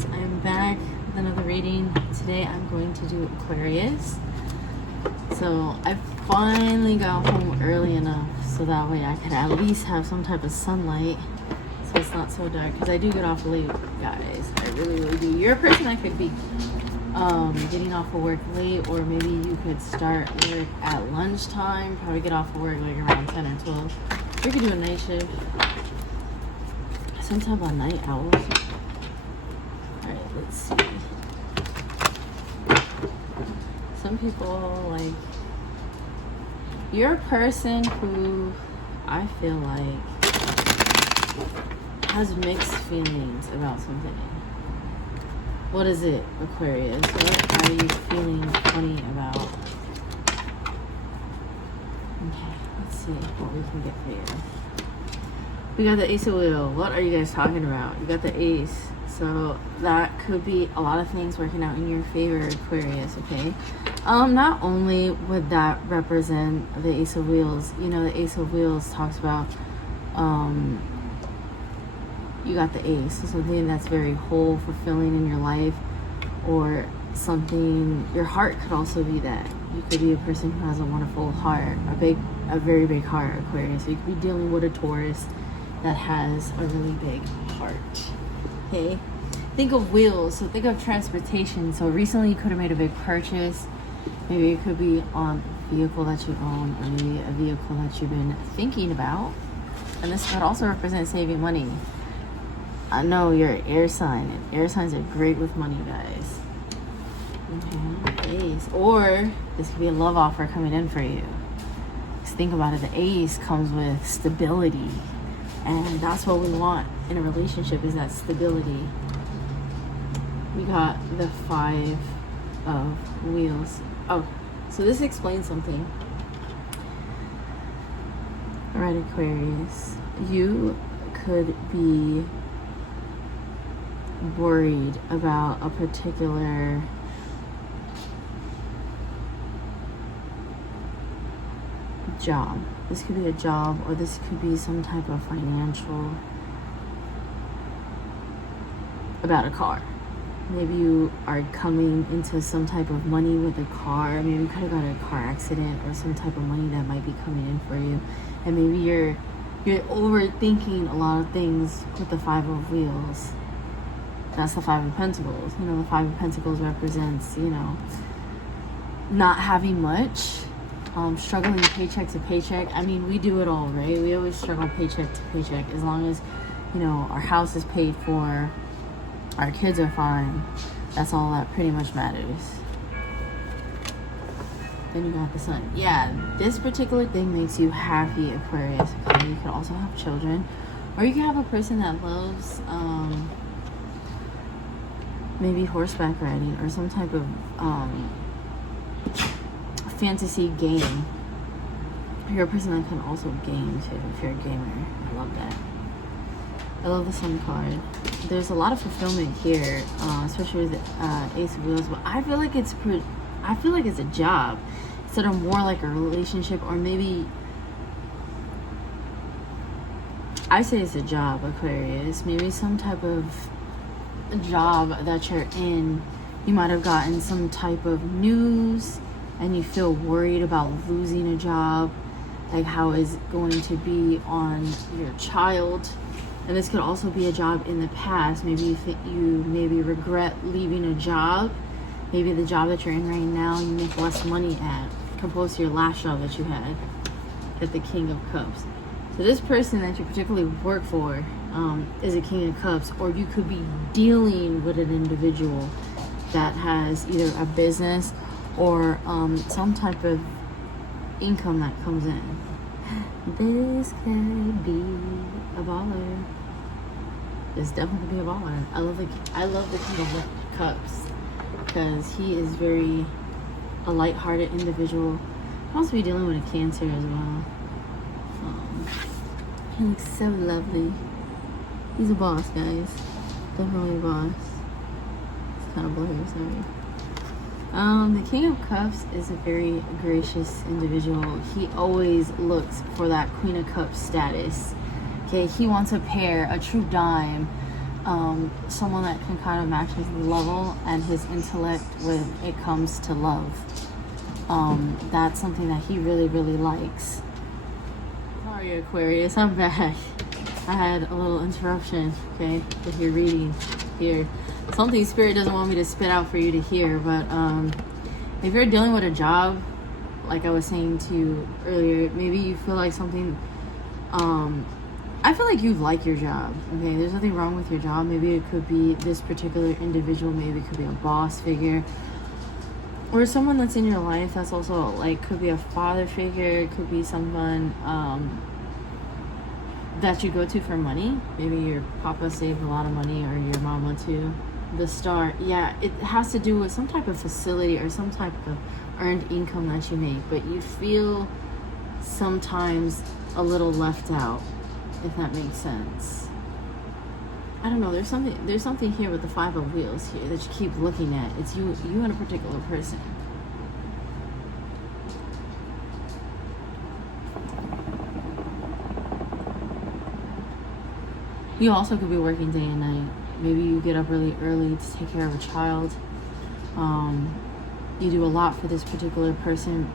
guys, I'm back with another reading. Today I'm going to do Aquarius. So I finally got home early enough so that way I could at least have some type of sunlight so it's not so dark, because I do get off late, guys. I really do. You're a person that could be getting off of work late, or maybe you could start work at lunchtime, probably get off of work like around 10 or 12. Or you could do a night shift. Some type of night owl. Alright, let's see. Some people, like, you're a person who I feel like has mixed feelings about something. What is it, Aquarius? What are you feeling funny about? Okay, let's see what we can get for you. We got the Ace of Wheel. What are you guys talking about? You got the Ace. So that could be a lot of things working out in your favor, Aquarius, okay? Not only would that represent the Ace of Wheels, you know, the Ace of Wheels talks about, you got the Ace, so something that's very whole, fulfilling in your life, or something, your heart could also be that. You could be a person who has a wonderful heart, a very big heart, Aquarius. So you could be dealing with a Taurus that has a really big heart. Okay, think of wheels, so think of transportation. So recently you could have made a big purchase. Maybe it could be on a vehicle that you own, or maybe a vehicle that you've been thinking about. And this could also represent saving money. I know you're an air sign, and air signs are great with money, guys. Okay, Ace. Or this could be a love offer coming in for you. Just think about it, the Ace comes with stability. And that's what we want in a relationship, is that stability. We got the 5 of Wheels. Oh, so this explains something. All right, Aquarius. You could be worried about a particular job. This could be a job, or this could be some type of financial, about a car. Maybe you are coming into some type of money with a car. Maybe you could have got a car accident, or some type of money that might be coming in for you. And maybe you're overthinking a lot of things with the 5 of Wheels. That's the 5 of Pentacles. You know, the 5 of Pentacles represents, you know, not having much. Struggling paycheck to paycheck. I mean, we do it all, right? We always struggle paycheck to paycheck. As long as, you know, our house is paid for, our kids are fine, that's all that pretty much matters. Then you got the Sun. Yeah, this particular thing makes you happy, Aquarius. Okay, you could also have children, or you can have a person that loves maybe horseback riding, or some type of fantasy game. You're a person that can also game too, if you're a gamer. I love that. I love the Sun card. There's a lot of fulfillment here, especially with the Ace of Wheels. But I feel like it's a job instead of more like a relationship, or maybe I say it's a job, Aquarius. Maybe some type of job that you're in. You might have gotten some type of news, and you feel worried about losing a job, like how is it going to be on your child. And this could also be a job in the past. Maybe you think you maybe regret leaving a job. Maybe the job that you're in right now, you make less money at, compared to your last job that you had. At the King of Cups. So this person that you particularly work for is a King of Cups, or you could be dealing with an individual that has either a business or some type of income that comes in. This could be a baller. This definitely could be a baller. I love the King of Cups, because he is very a light-hearted individual. He'll also be dealing with a Cancer as well. He looks so lovely. He's a boss, guys. Definitely a boss. It's kind of blurry, sorry. The King of Cups is a very gracious individual. He always looks for that Queen of Cups status. Okay, he wants a pair, a true dime, someone that can kind of match his level and his intellect when it comes to love. That's something that he really, really likes. Sorry, Aquarius, I'm back. I had a little interruption, okay, with your reading here. Something Spirit doesn't want me to spit out for you to hear, but if you're dealing with a job, like I was saying to you earlier, maybe you feel like something, I feel like you like your job, okay? There's nothing wrong with your job. Maybe it could be this particular individual, maybe it could be a boss figure, or someone that's in your life that's also, like, could be a father figure, it could be someone that you go to for money. Maybe your papa saved a lot of money, or your mama too. The star, yeah, it has to do with some type of facility or some type of earned income that you make, but you feel sometimes a little left out, if that makes sense. I don't know, there's something here with the 5 of wheels here that you keep looking at. It's you and a particular person. You also could be working day and night. Maybe you get up really early to take care of a child. You do a lot for this particular person.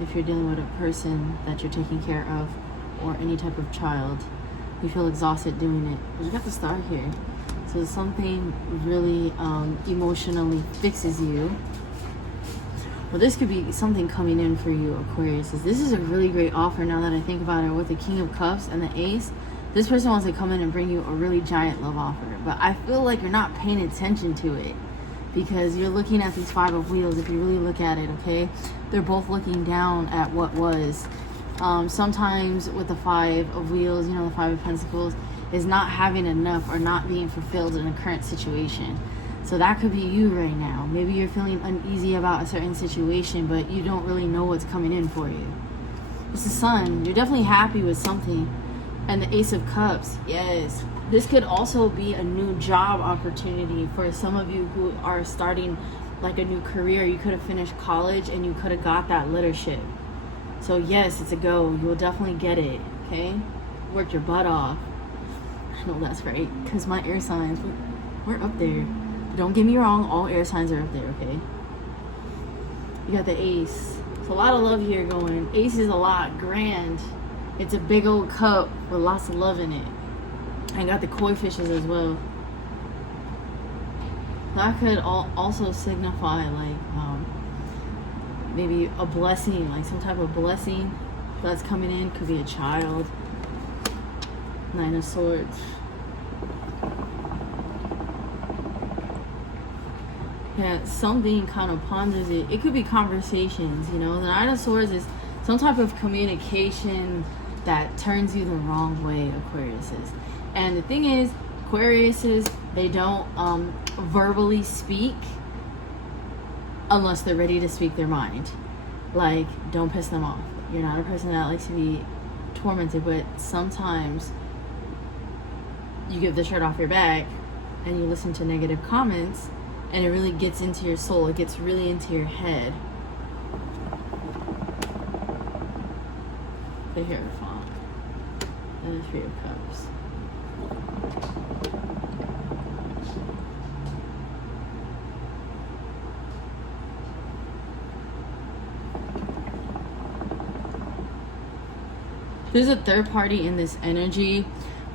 If you're dealing with a person that you're taking care of, or any type of child, you feel exhausted doing it. But you got the star here. So something really emotionally fixes you. Well, this could be something coming in for you, Aquarius. This is a really great offer now that I think about it, with the King of Cups and the Ace. This person wants to come in and bring you a really giant love offer. But I feel like you're not paying attention to it, because you're looking at these 5 of wheels. If you really look at it, okay? They're both looking down at what was. Sometimes with the 5 of wheels, you know, the 5 of Pentacles, is not having enough or not being fulfilled in a current situation. So that could be you right now. Maybe you're feeling uneasy about a certain situation, but you don't really know what's coming in for you. It's the Sun. You're definitely happy with something. And the Ace of Cups, yes. This could also be a new job opportunity for some of you who are starting like a new career. You could have finished college and you could have got that leadership. So yes, it's a go. You will definitely get it, okay? Work your butt off. I know that's right, because my air signs, we're up there. Don't get me wrong, all air signs are up there, okay? You got the Ace. It's a lot of love here going. Ace is a lot, grand. It's a big old cup with lots of love in it. I got the koi fishes as well. That could also signify like maybe a blessing, like some type of blessing that's coming in. Could be a child. 9 of Swords. Yeah, something kind of ponders it. It could be conversations, you know. The 9 of Swords is some type of communication that turns you the wrong way, Aquariuses. And the thing is, Aquariuses, they don't verbally speak unless they're ready to speak their mind. Like, don't piss them off. You're not a person that likes to be tormented, but sometimes you get the shirt off your back and you listen to negative comments, and it really gets into your soul. It gets really into your head. The Hierophant and the 3 of Cups. There's a third party in this energy,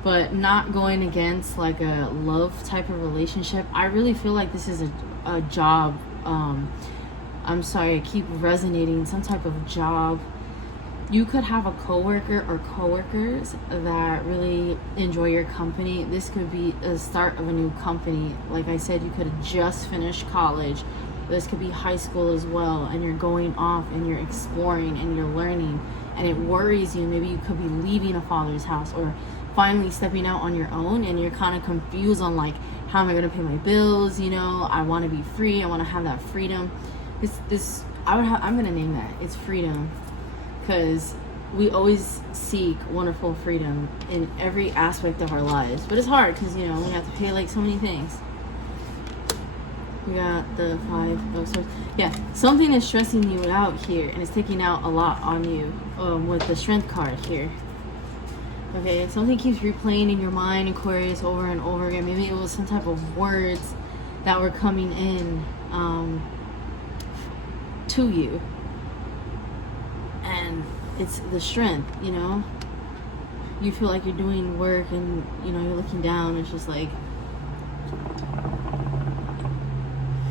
but not going against like a love type of relationship. I really feel like this is a job. I'm sorry, I keep resonating, some type of job. You could have a coworker or coworkers that really enjoy your company. This could be a start of a new company. Like I said, you could have just finished college. This could be high school as well, and you're going off and you're exploring and you're learning, and it worries you. Maybe you could be leaving a father's house or finally stepping out on your own, and you're kind of confused on like, how am I going to pay my bills? You know, I want to be free. I want to have that freedom. I'm going to name that. It's freedom, because we always seek wonderful freedom in every aspect of our lives, but it's hard because, you know, we have to pay like so many things. We got the 5 of Swords. Yeah, something is stressing you out here, and it's taking out a lot on you with the Strength card here. Okay, something keeps replaying in your mind, Aquarius, over and over again. Maybe it was some type of words that were coming in to you. And it's the strength, you know? You feel like you're doing work and, you know, you're looking down. It's just like,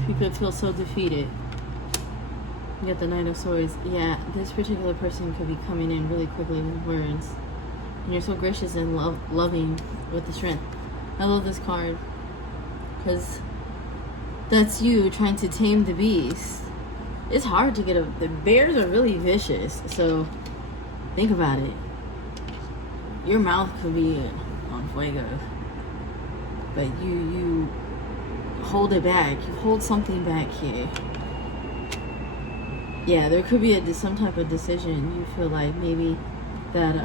you could feel so defeated. You got the Knight of Swords. Yeah, this particular person could be coming in really quickly with words. And you're so gracious and loving with the strength. I love this card. Because that's you trying to tame the beast. It's hard to get the bears are really vicious. So think about it. Your mouth could be on fuego. But you hold it back. You hold something back here. Yeah, there could be some type of decision. You feel like maybe that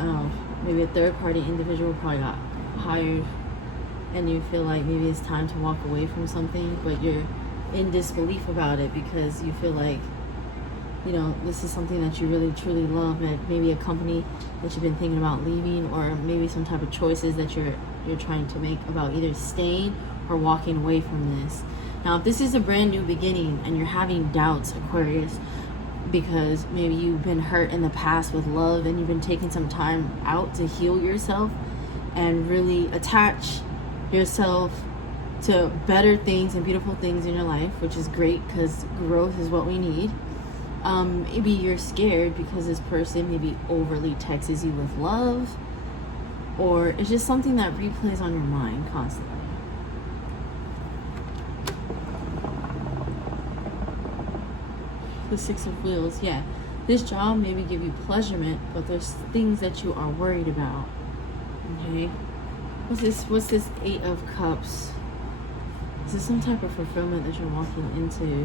maybe a third party individual probably got hired, and you feel like maybe it's time to walk away from something, but you're in disbelief about it because you feel like, you know, this is something that you really truly love, and maybe a company that you've been thinking about leaving, or maybe some type of choices that you're trying to make about either staying or walking away from this. Now, if this is a brand new beginning and you're having doubts, Aquarius, because maybe you've been hurt in the past with love and you've been taking some time out to heal yourself and really attach yourself to better things and beautiful things in your life, which is great because growth is what we need. Maybe you're scared because this person maybe overly texts you with love, or it's just something that replays on your mind constantly. The Six of Wheels, yeah. This job maybe give you pleasurement, but there's things that you are worried about. Okay. What's this Eight of Cups? Is this some type of fulfillment that you're walking into?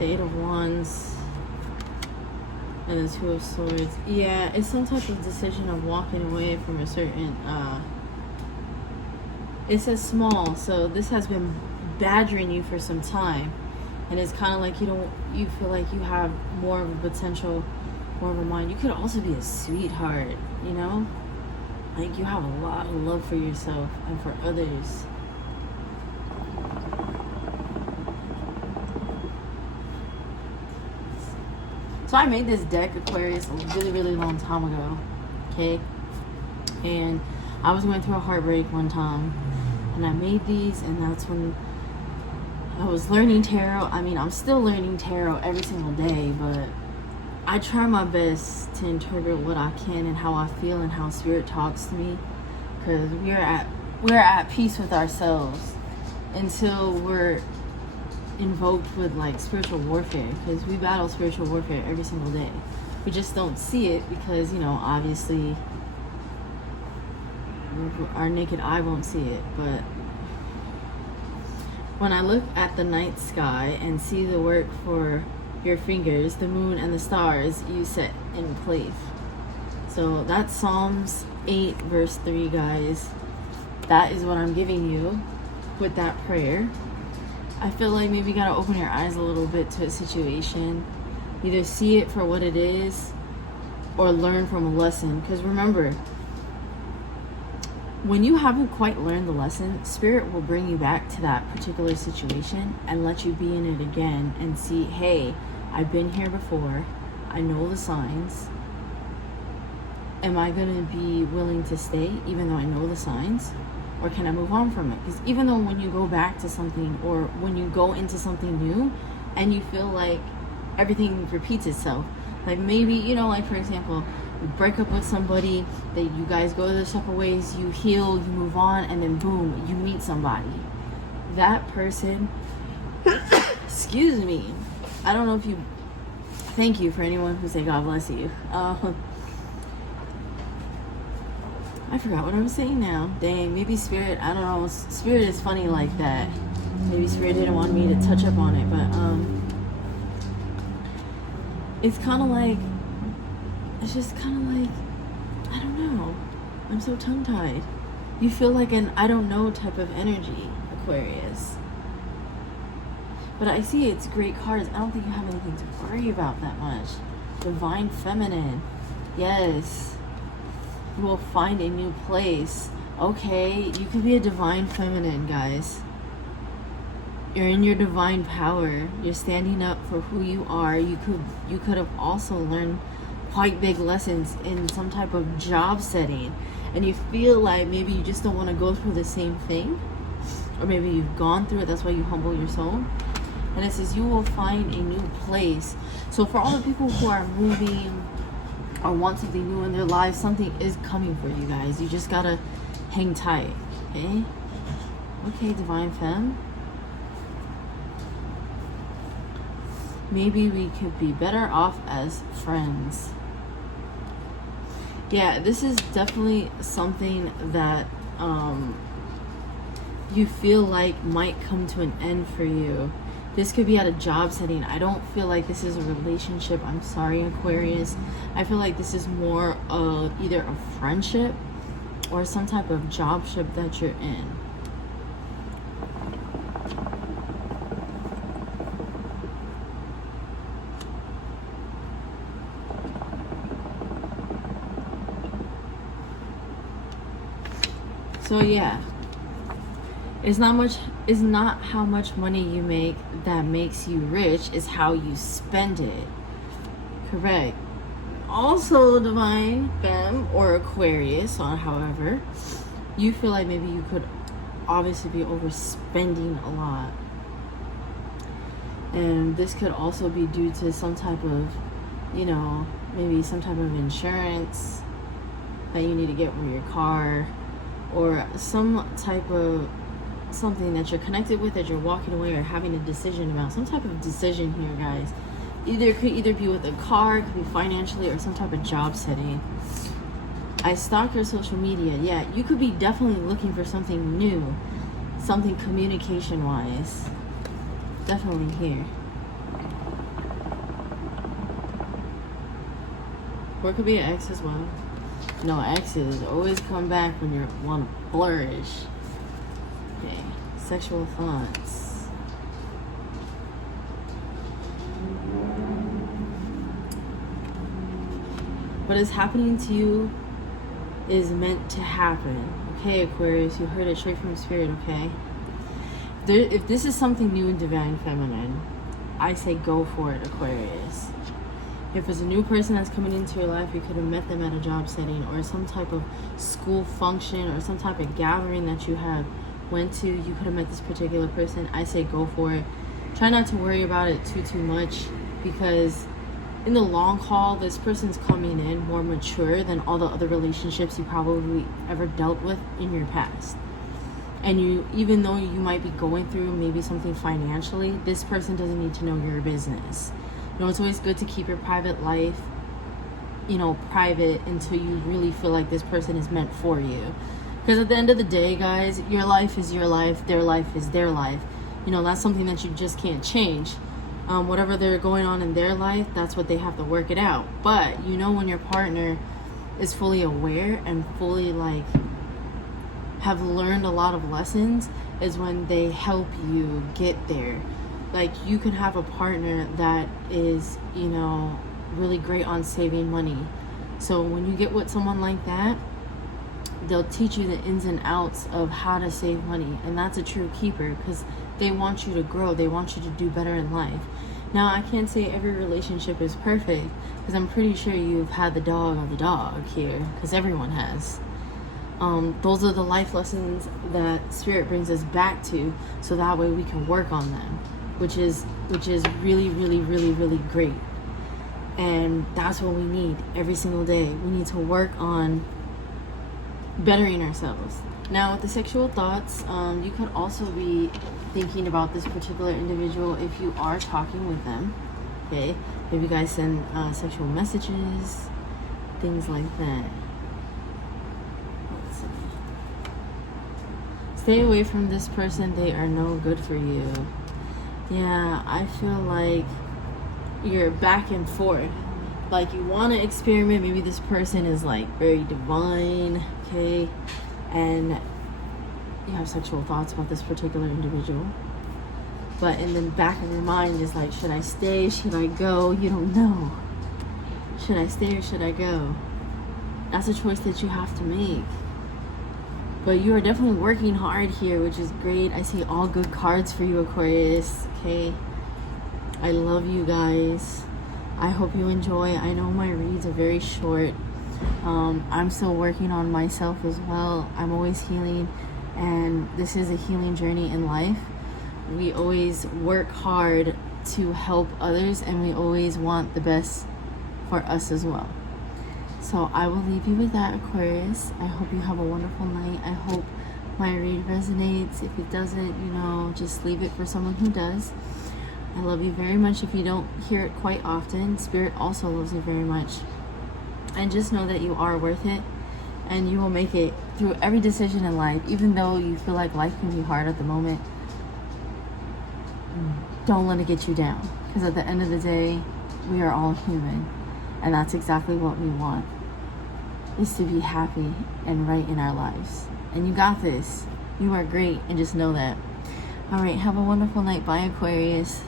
The Eight of Wands and the Two of Swords. Yeah, it's some type of decision of walking away from a certain it says small, so this has been badgering you for some time. And it's kind of like you feel like you have more of a potential, more of a mind. You could also be a sweetheart, you know? Like you have a lot of love for yourself and for others. So I made this deck, Aquarius, a really, really long time ago, okay? And I was going through a heartbreak one time, and I made these, and that's when I was learning tarot. I mean, I'm still learning tarot every single day, but I try my best to interpret what I can and how I feel and how spirit talks to me, because we're at peace with ourselves until we're invoked with like spiritual warfare, because we battle spiritual warfare every single day. We just don't see it because, you know, obviously our naked eye won't see it. But when I look at the night sky and see the work for your fingers, the moon and the stars you set in place. So that's Psalms 8 verse 3, guys. That is what I'm giving you with that prayer. I feel like maybe you gotta open your eyes a little bit to a situation. Either see it for what it is or learn from a lesson. Because remember, when you haven't quite learned the lesson, spirit will bring you back to that particular situation and let you be in it again and see, hey, I've been here before. I know the signs. Am I going to be willing to stay even though I know the signs? Or can I move on from it? Because even though when you go back to something or when you go into something new and you feel like everything repeats itself, like maybe, you know, like for example, you break up with somebody, that you guys go their separate ways, you heal, you move on, and then boom, you meet somebody. That person, excuse me, I don't know if you, thank you for anyone who said God bless you. I forgot what I was saying now. Dang, maybe spirit, I don't know, spirit is funny like that. Maybe spirit didn't want me to touch up on it, but it's kind of like, it's just kind of like, I don't know. I'm so tongue-tied. You feel like an I don't know type of energy, Aquarius. But I see it's great cards. I don't think you have anything to worry about that much. Divine Feminine. Yes. You will find a new place. Okay, you could be a divine feminine, guys. You're in your divine power. You're standing up for who you are. You could have also learned quite big lessons in some type of job setting, and you feel like maybe you just don't want to go through the same thing, or maybe you've gone through it. That's why you humble your soul. And it says you will find a new place. So for all the people who are moving or want something new in their lives, something is coming for you guys. You just gotta hang tight. Okay, divine femme. Maybe we could be better off as friends. Yeah, this is definitely something that you feel like might come to an end for you. This could be at a job setting. I don't feel like this is a relationship. I'm sorry, Aquarius. I feel like this is more of either a friendship or some type of job ship that you're in. So yeah, it's not how much money you make that makes you rich, it's how you spend it. Correct. Also, divine femme or Aquarius, or however, you feel like maybe you could obviously be overspending a lot. And this could also be due to some type of, maybe some type of insurance that you need to get for your car, or some type of something that you're connected with that you're walking away or having a decision about. Some type of decision here, guys. Could either be with a car, could be financially, or some type of job setting. I stalk your social media. Yeah, you could be definitely looking for something new, something communication wise. Definitely here. Or it could be an ex as well. No, exes always come back when you want to flourish. Okay, sexual thoughts. What is happening to you is meant to happen. Okay, Aquarius, you heard it straight from Spirit, okay? If this is something new in Divine Feminine, I say go for it, Aquarius. If it's a new person that's coming into your life, you could have met them at a job setting or some type of school function or some type of gathering that you have went to. You could have met this particular person. I say go for it. Try not to worry about it too much, because in the long haul, this person's coming in more mature than all the other relationships you probably ever dealt with in your past. And even though you might be going through maybe something financially, this person doesn't need to know your business. It's always good to keep your private life, private until you really feel like this person is meant for you. Because at the end of the day, guys, your life is your life, their life is their life. That's something that you just can't change. Whatever they're going on in their life, that's what they have to work it out. But, when your partner is fully aware and fully, have learned a lot of lessons, is when they help you get there. You can have a partner that is, really great on saving money. So when you get with someone like that, they'll teach you the ins and outs of how to save money. And that's a true keeper, because they want you to grow. They want you to do better in life. Now, I can't say every relationship is perfect, because I'm pretty sure you've had the dog of the dog here, because everyone has. Those are the life lessons that Spirit brings us back to, so that way we can work on them. Which is really, really, really, really great. And that's what we need every single day. We need to work on bettering ourselves. Now, with the sexual thoughts, you could also be thinking about this particular individual if you are talking with them. Okay, maybe you guys send sexual messages, things like that. Let's see. Stay away from this person. They are no good for you. Yeah, I feel like you're back and forth. You want to experiment. Maybe this person is very divine, okay? And you have sexual thoughts about this particular individual. But in the back of your mind is should I stay? Should I go? You don't know. Should I stay or should I go? That's a choice that you have to make. But you are definitely working hard here, which is great. I see all good cards for you, Aquarius. Okay. I love you guys. I hope you enjoy. I know my reads are very short. I'm still working on myself as well. I'm always healing, and this is a healing journey in life. We always work hard to help others, and we always want the best for us as well. So I will leave you with that, Aquarius. I hope you have a wonderful night. I hope my read resonates. If it doesn't, you know, just leave it for someone who does. I love you very much. If you don't hear it quite often, Spirit also loves you very much. And just know that you are worth it, and you will make it through every decision in life. Even though you feel like life can be hard at the moment, don't let it get you down, because at the end of the day, we are all human, and that's exactly what we want, is to be happy and right in our lives. And you got this. You are great, and just know that. All right, have a wonderful night. Bye, Aquarius.